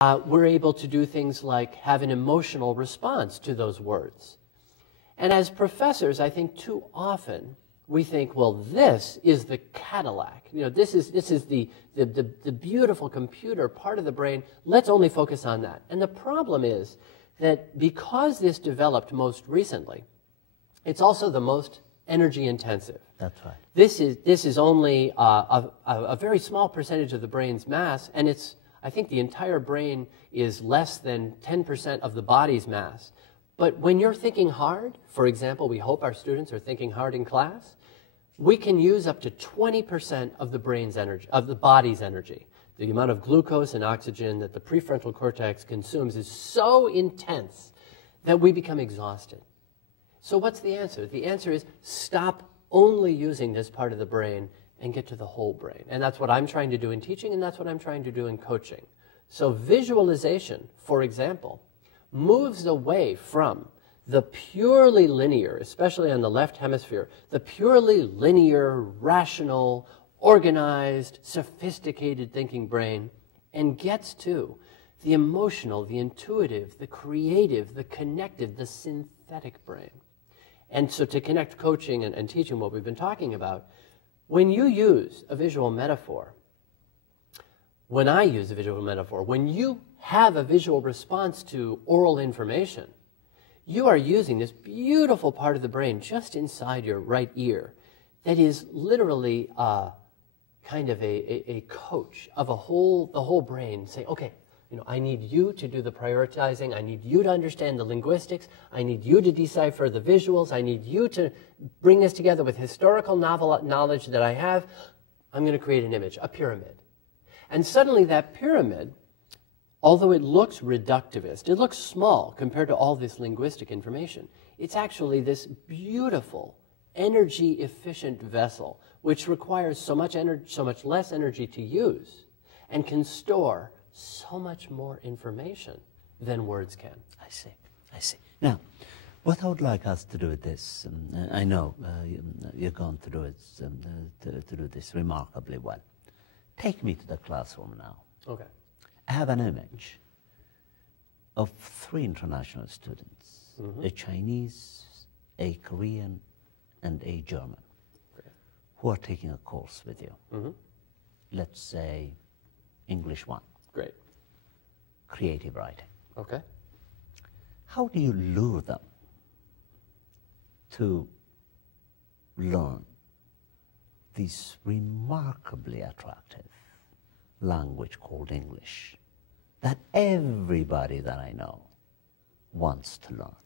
we're able to do things like have an emotional response to those words. And as professors, I think too often we think, well, this is the Cadillac. You know, this is the beautiful computer part of the brain. Let's only focus on that. And the problem is that because this developed most recently, it's also the most energy intensive. That's right. This is only a very small percentage of the brain's mass, and I think the entire brain is less than 10% of the body's mass. But when you're thinking hard, for example, we hope our students are thinking hard in class, we can use up to 20% of the brain's energy, of the body's energy. The amount of glucose and oxygen that the prefrontal cortex consumes is so intense that we become exhausted. So what's the answer? The answer is stop only using this part of the brain and get to the whole brain. And that's what I'm trying to do in teaching, and that's what I'm trying to do in coaching. So visualization, for example, moves away from the purely linear, especially on the left hemisphere, the purely linear, rational, organized, sophisticated thinking brain, and gets to the emotional, the intuitive, the creative, the connected, the synthetic brain. And so to connect coaching and teaching, what we've been talking about, when you use a visual metaphor, when I use a visual metaphor, when you have a visual response to oral information, you are using this beautiful part of the brain just inside your right ear that is literally kind of a coach of the whole brain, saying, okay, you know, I need you to do the prioritizing. I need you to understand the linguistics. I need you to decipher the visuals. I need you to bring this together with historical knowledge that I have. I'm going to create an image, a pyramid. And suddenly that pyramid, although it looks reductivist, it looks small compared to all this linguistic information, it's actually this beautiful, energy-efficient vessel which requires so much less energy to use and can store so much more information than words can. I see. I see. Now, what I would like us to do with this, I know you're going to do it, to do this remarkably well. Take me to the classroom now. Okay. I have an image of 3 international students, a Chinese, a Korean, and a German, who are taking a course with you. Let's say English 1. Great. Creative writing. Okay. How do you lure them to learn this remarkably attractive language called English that everybody that I know wants to learn?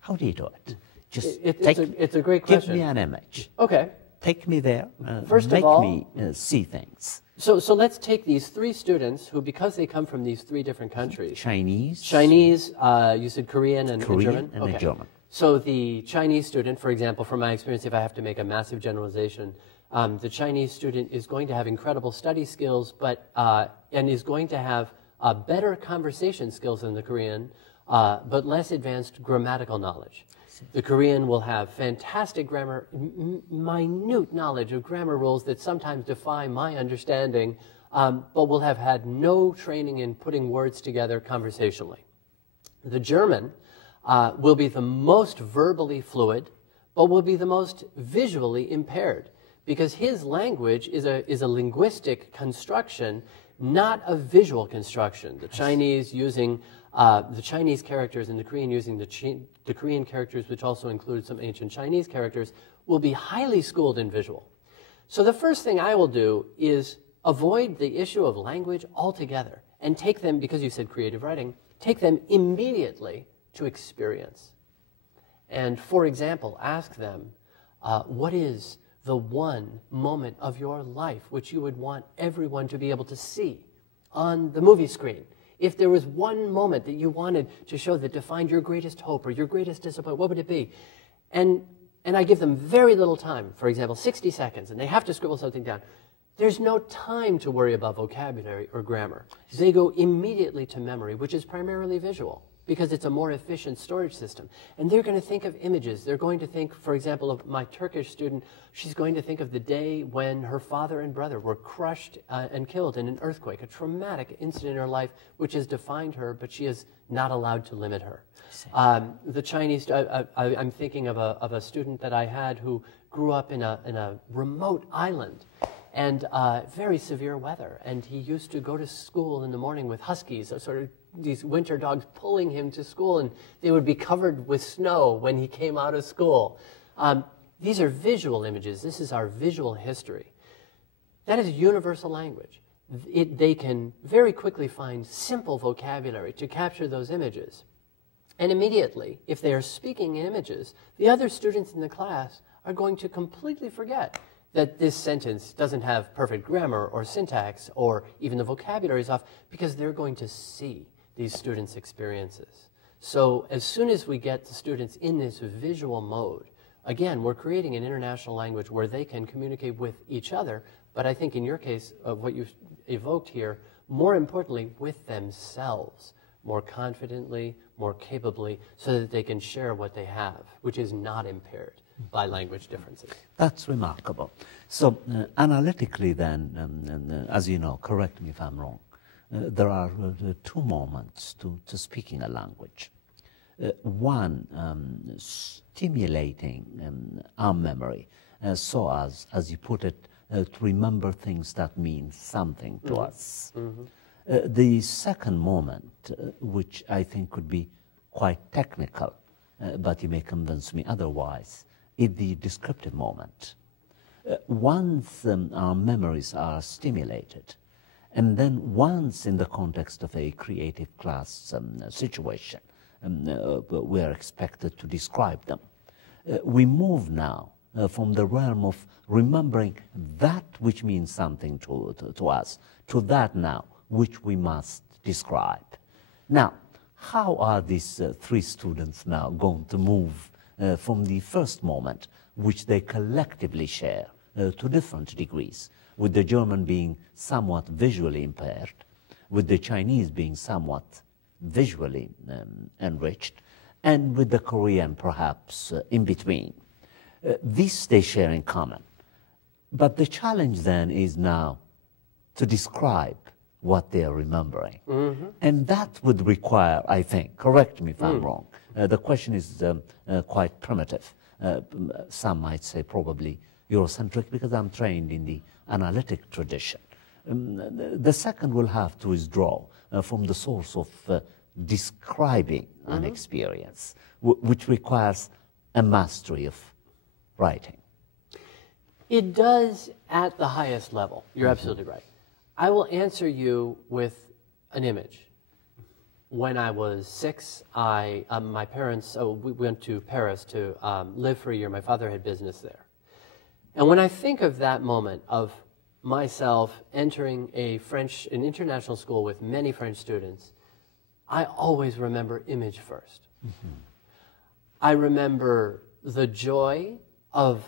How do you do it? Just it's a great question. Give me an image. Okay. Take me there. First make of all, me see things. So let's take these 3 students who, because they come from these 3 different countries. Chinese, you said Korean and German? and German. So the Chinese student, for example, from my experience, if I have to make a massive generalization, the Chinese student is going to have incredible study skills, and is going to have better conversation skills than the Korean, but less advanced grammatical knowledge. The Korean will have fantastic grammar, minute knowledge of grammar rules that sometimes defy my understanding, but will have had no training in putting words together conversationally. The German will be the most verbally fluid, but will be the most visually impaired, because his language is a linguistic construction, not a visual construction. The Chinese using the Chinese characters and the Korean using the Korean characters, which also include some ancient Chinese characters, will be highly schooled in visual. So the first thing I will do is avoid the issue of language altogether and take them, because you said creative writing, take them immediately to experience. And for example, ask them, what is the one moment of your life which you would want everyone to be able to see on the movie screen? If there was one moment that you wanted to show that defined your greatest hope or your greatest disappointment, what would it be? And I give them very little time, for example, 60 seconds, and they have to scribble something down. There's no time to worry about vocabulary or grammar. They go immediately to memory, which is primarily visual, because it's a more efficient storage system. And they're going to think of images. They're going to think, for example, of my Turkish student, she's going to think of the day when her father and brother were crushed and killed in an earthquake, a traumatic incident in her life which has defined her, but she is not allowed to limit her. The Chinese, I'm thinking of a student that I had who grew up in a remote island and very severe weather. And he used to go to school in the morning with huskies, sort of these winter dogs pulling him to school, and they would be covered with snow when he came out of school. These are visual images. This is our visual history. That is universal language. They can very quickly find simple vocabulary to capture those images. And immediately, if they are speaking in images, the other students in the class are going to completely forget that this sentence doesn't have perfect grammar or syntax or even the vocabulary is off, because they're going to see these students' experiences. So as soon as we get the students in this visual mode, again, we're creating an international language where they can communicate with each other, but I think in your case, what you've evoked here, more importantly, with themselves, more confidently, more capably, so that they can share what they have, which is not impaired by language differences. That's remarkable. So analytically then, as you know, correct me if I'm wrong, there are two moments to speaking a language. One, stimulating our memory so as you put it, to remember things that mean something to us. The second moment, which I think could be quite technical, but you may convince me otherwise, is the descriptive moment. Once our memories are stimulated, and then once in the context of a creative class situation, we are expected to describe them. We move now from the realm of remembering that which means something to us, to that now which we must describe. Now, how are these three students now going to move from the first moment, which they collectively share to different degrees, with the German being somewhat visually impaired, with the Chinese being somewhat visually enriched, and with the Korean perhaps in between? This they share in common. But the challenge then is now to describe what they are remembering. And that would require, I think, correct me if I'm wrong, the question is quite primitive. Some might say probably Eurocentric, because I'm trained in the analytic tradition. The second will have to withdraw from the source of describing an experience, which requires a mastery of writing. It does at the highest level. You're absolutely right. I will answer you with an image. When I was 6, my parents, we went to Paris to live for a year. My father had business there. And when I think of that moment of myself entering an international school with many French students, I always remember image first. I remember the joy of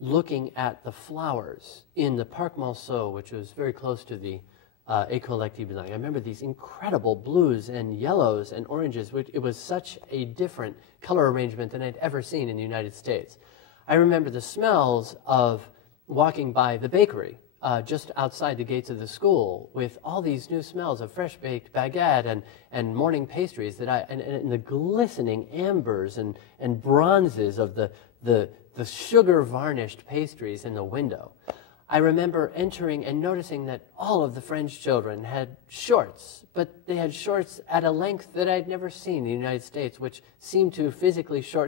looking at the flowers in the Parc Monceau, which was very close to the École Active Bilingue. I remember these incredible blues and yellows and oranges, which it was such a different color arrangement than I'd ever seen in the United States. I remember the smells of walking by the bakery just outside the gates of the school with all these new smells of fresh baked baguette and morning pastries and the glistening ambers and bronzes of the sugar varnished pastries in the window. I remember entering and noticing that all of the French children had shorts, but they had shorts at a length that I'd never seen in the United States, which seemed to physically shorten